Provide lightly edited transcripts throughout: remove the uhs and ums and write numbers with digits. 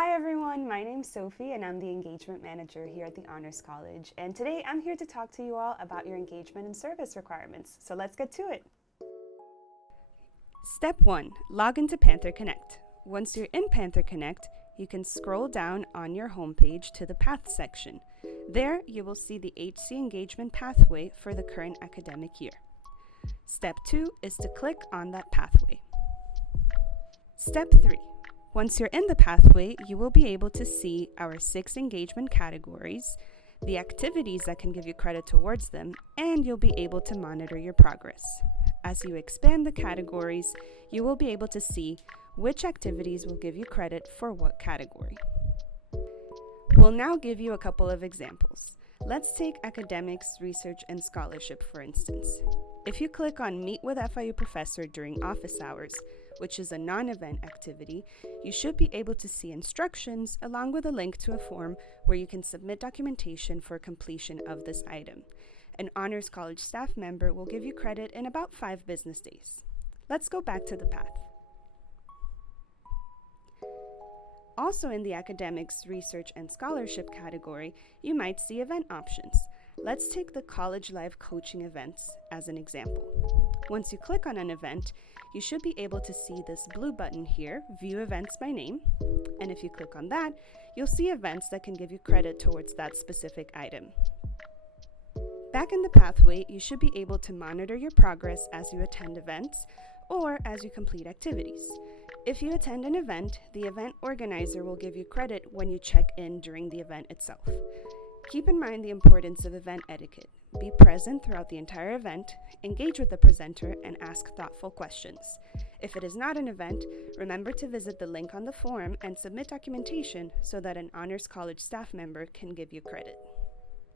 Hi everyone, my name's Sophie and I'm the Engagement Manager here at the Honors College. And today I'm here to talk to you all about your engagement and service requirements. So let's get to it. Step 1. Log into Panther Connect. Once you're in Panther Connect, you can scroll down on your homepage to the Path section. There you will see the HC Engagement pathway for the current academic year. Step 2 is to click on that pathway. Step 3. Once you're in the pathway, you will be able to see our 6 engagement categories, the activities that can give you credit towards them, and you'll be able to monitor your progress. As you expand the categories, you will be able to see which activities will give you credit for what category. We'll now give you a couple of examples. Let's take academics, research, and scholarship for instance. If you click on Meet with FIU Professor during office hours, which is a non-event activity, you should be able to see instructions along with a link to a form where you can submit documentation for completion of this item. An Honors College staff member will give you credit in about 5 business days. Let's go back to the path. Also in the academics, research, and scholarship category, you might see event options. Let's take the College Live coaching events as an example. Once you click on an event, you should be able to see this blue button here, View Events by Name. And if you click on that, you'll see events that can give you credit towards that specific item. Back in the pathway, you should be able to monitor your progress as you attend events or as you complete activities. If you attend an event, the event organizer will give you credit when you check in during the event itself. Keep in mind the importance of event etiquette. Be present throughout the entire event, engage with the presenter, and ask thoughtful questions. If it is not an event, remember to visit the link on the form and submit documentation so that an Honors College staff member can give you credit.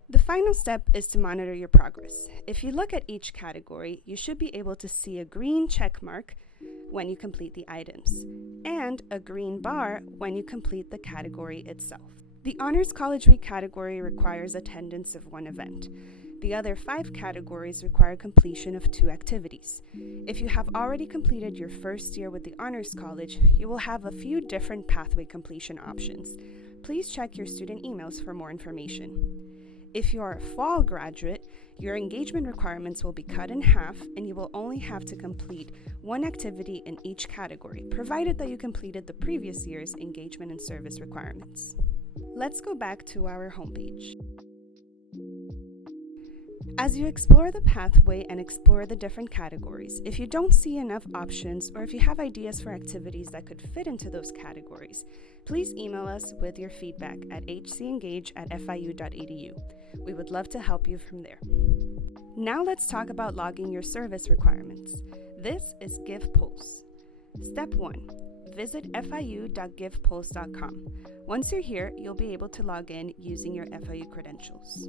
The final step is to monitor your progress. If you look at each category, you should be able to see a green check mark when you complete the items, and a green bar when you complete the category itself. The Honors College Week category requires attendance of 1 event. The other 5 categories require completion of 2 activities. If you have already completed your first year with the Honors College, you will have a few different pathway completion options. Please check your student emails for more information. If you are a fall graduate, your engagement requirements will be cut in half and you will only have to complete 1 activity in each category, provided that you completed the previous year's engagement and service requirements. Let's go back to our homepage. As you explore the pathway and explore the different categories, if you don't see enough options or if you have ideas for activities that could fit into those categories, please email us with your feedback at hcengage@fiu.edu. We would love to help you from there. Now let's talk about logging your service requirements. This is GivePulse. Step 1. Visit fiu.givepulse.com. Once you're here, you'll be able to log in using your FIU credentials.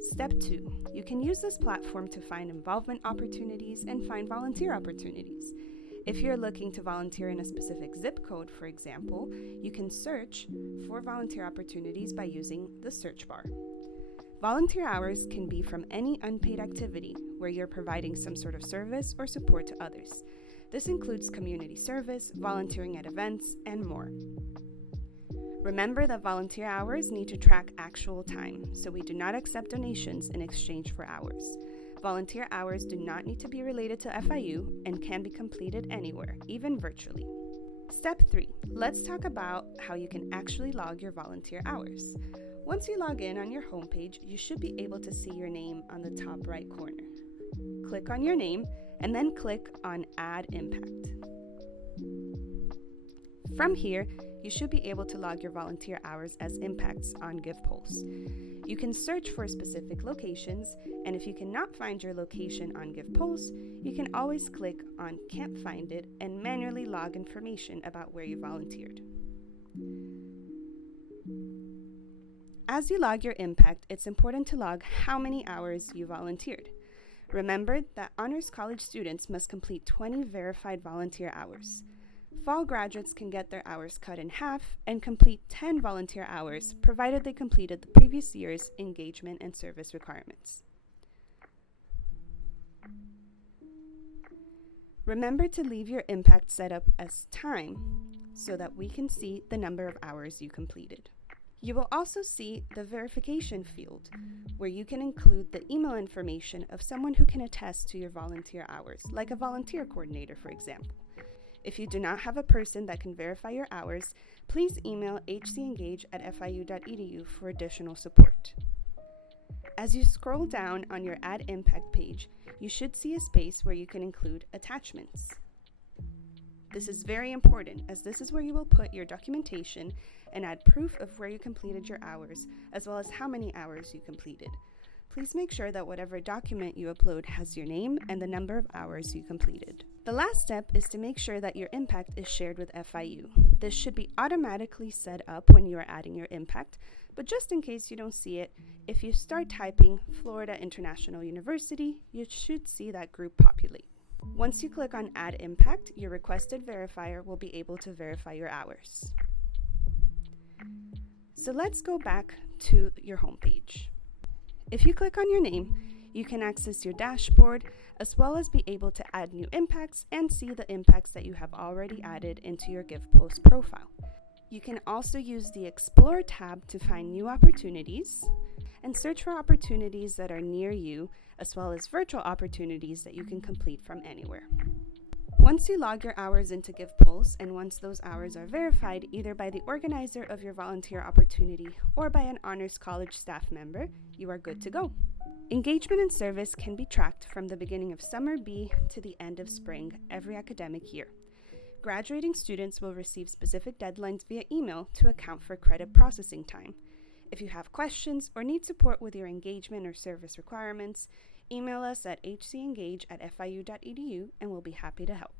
Step 2. You can use this platform to find involvement opportunities and find volunteer opportunities. If you're looking to volunteer in a specific zip code, for example, you can search for volunteer opportunities by using the search bar. Volunteer hours can be from any unpaid activity where you're providing some sort of service or support to others. This includes community service, volunteering at events, and more. Remember that volunteer hours need to track actual time, so we do not accept donations in exchange for hours. Volunteer hours do not need to be related to FIU and can be completed anywhere, even virtually. Step 3. Let's talk about how you can actually log your volunteer hours. Once you log in on your homepage, you should be able to see your name on the top right corner. Click on your name and then click on Add Impact. From here, you should be able to log your volunteer hours as impacts on GivePulse. You can search for specific locations, and if you cannot find your location on GivePulse, you can always click on Can't Find It and manually log information about where you volunteered. As you log your impact, it's important to log how many hours you volunteered. Remember that Honors College students must complete 20 verified volunteer hours. Fall graduates can get their hours cut in half and complete 10 volunteer hours, provided they completed the previous year's engagement and service requirements. Remember to leave your impact set up as time so that we can see the number of hours you completed. You will also see the verification field, where you can include the email information of someone who can attest to your volunteer hours, like a volunteer coordinator, for example. If you do not have a person that can verify your hours, please email hcengage@fiu.edu for additional support. As you scroll down on your Add Impact page, you should see a space where you can include attachments. This is very important, as this is where you will put your documentation and add proof of where you completed your hours, as well as how many hours you completed. Please make sure that whatever document you upload has your name and the number of hours you completed. The last step is to make sure that your impact is shared with FIU. This should be automatically set up when you are adding your impact, but just in case you don't see it, if you start typing Florida International University, you should see that group populate. Once you click on Add Impact, your requested verifier will be able to verify your hours. So let's go back to your homepage. If you click on your name, you can access your dashboard, as well as be able to add new impacts and see the impacts that you have already added into your GivePulse profile. You can also use the Explore tab to find new opportunities and search for opportunities that are near you, as well as virtual opportunities that you can complete from anywhere. Once you log your hours into GivePulse, and once those hours are verified either by the organizer of your volunteer opportunity or by an Honors College staff member, you are good to go. Engagement and service can be tracked from the beginning of Summer B to the end of spring every academic year. Graduating students will receive specific deadlines via email to account for credit processing time. If you have questions or need support with your engagement or service requirements, email us at hcengage@fiu.edu and we'll be happy to help.